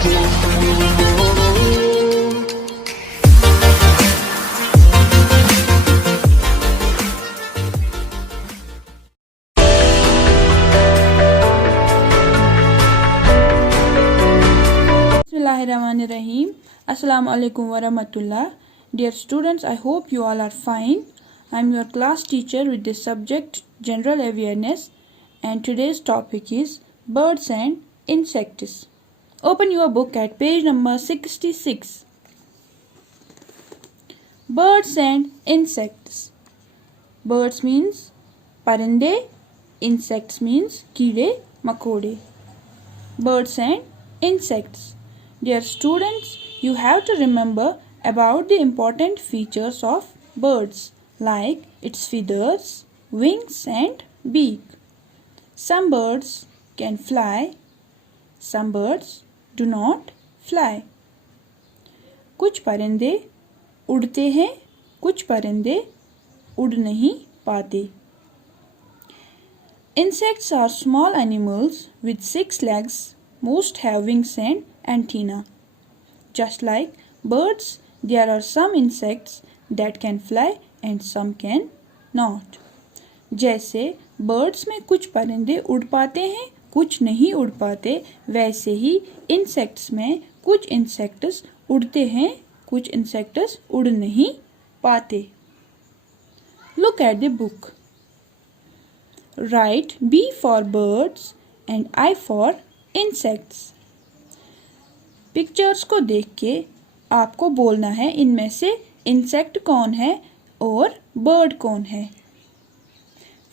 Bismillahirrahmanirrahim. Assalamu alaikum wa rahmatullah. Dear students, I hope you all are fine. I am your class teacher with the subject General Awareness, and today's topic is birds and insects. Open your book at page number 66. Birds and insects. Birds means parinde, insects means keede makode. Birds and insects. Dear students, you have to remember about the important features of birds like its feathers, wings and beak. Some birds can fly, some birds do not fly. कुछ परिंदे उड़ते हैं, कुछ परिंदे उड़ नहीं पाते. Insects are small animals with 6 legs. Most have wings and antennae. Just like birds, there are some insects that can fly and some can not. जैसे birds में कुछ परिंदे उड़ पाते हैं, कुछ नहीं उड़ पाते, वैसे ही insects में कुछ insects उड़ते हैं, कुछ insects उड़ नहीं पाते. Look at the book. Write B for birds and I for insects. Pictures को देख के आपको बोलना है इनमें से इंसेक्ट कौन है और बर्ड कौन है.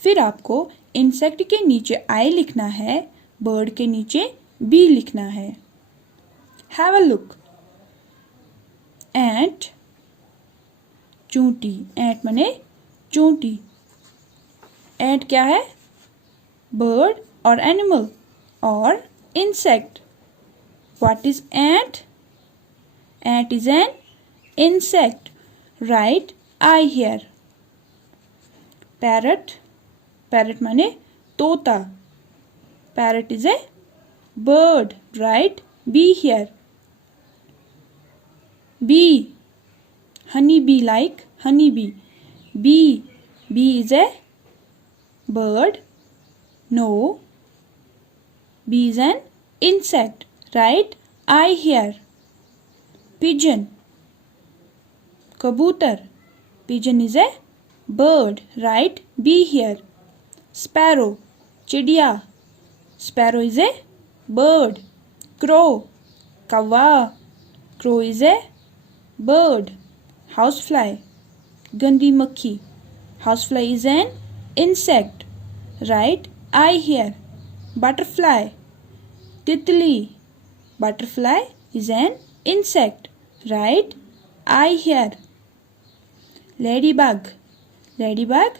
फिर आपको इंसेक्ट के नीचे आई लिखना है, बर्ड के नीचे बी लिखना है. Have a look. एंट, चूंटी. एंट माने चूंटी. एंट क्या है? बर्ड और एनिमल और insect. What is ant? Ant is an insect. Write I here. Parrot. Parrot माने तोता. Parrot is a bird. Write bee here. Bee. Honey bee like honey bee. Bee. Bee is a bird. No. Bee is an insect. Write I here. Pigeon. Kabutar. Pigeon is a bird. Write B here. Sparrow. Chidiya. Sparrow is a bird. Crow. Kawa. Crow is a bird. Housefly. Gandi makhi. Housefly is an insect. Write I here. Butterfly. Titli. Butterfly is an insect. Write I here. Ladybug. Ladybug.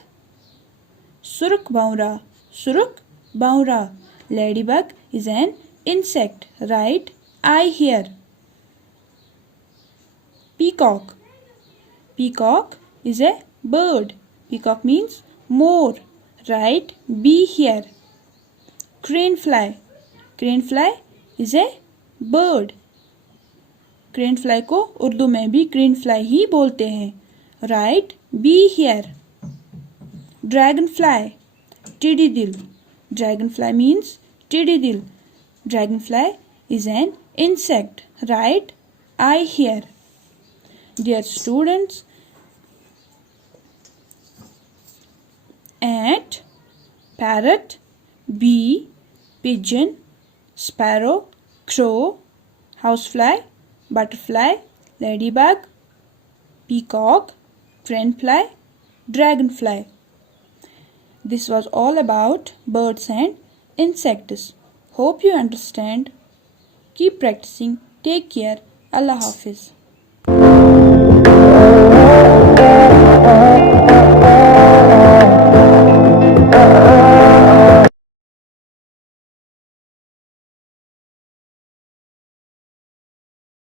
Suruk baura. Suruk baura. Ladybug is an insect. Write I here. Peacock. Peacock is a bird. Peacock means more. Write B here. Cranefly. Cranefly is a bird. Cranefly को उर्दू में भी cranefly ही बोलते हैं. Write B here. Dragonfly. Tididil. Dragonfly means tididil. Dragonfly is an insect. Write I here. Dear students, ant, parrot, bee, pigeon, sparrow, crow, housefly, butterfly, ladybug, peacock, cranefly, dragonfly. This was all about birds and insects. Hope you understand. Keep practicing. Take care. Allah Hafiz.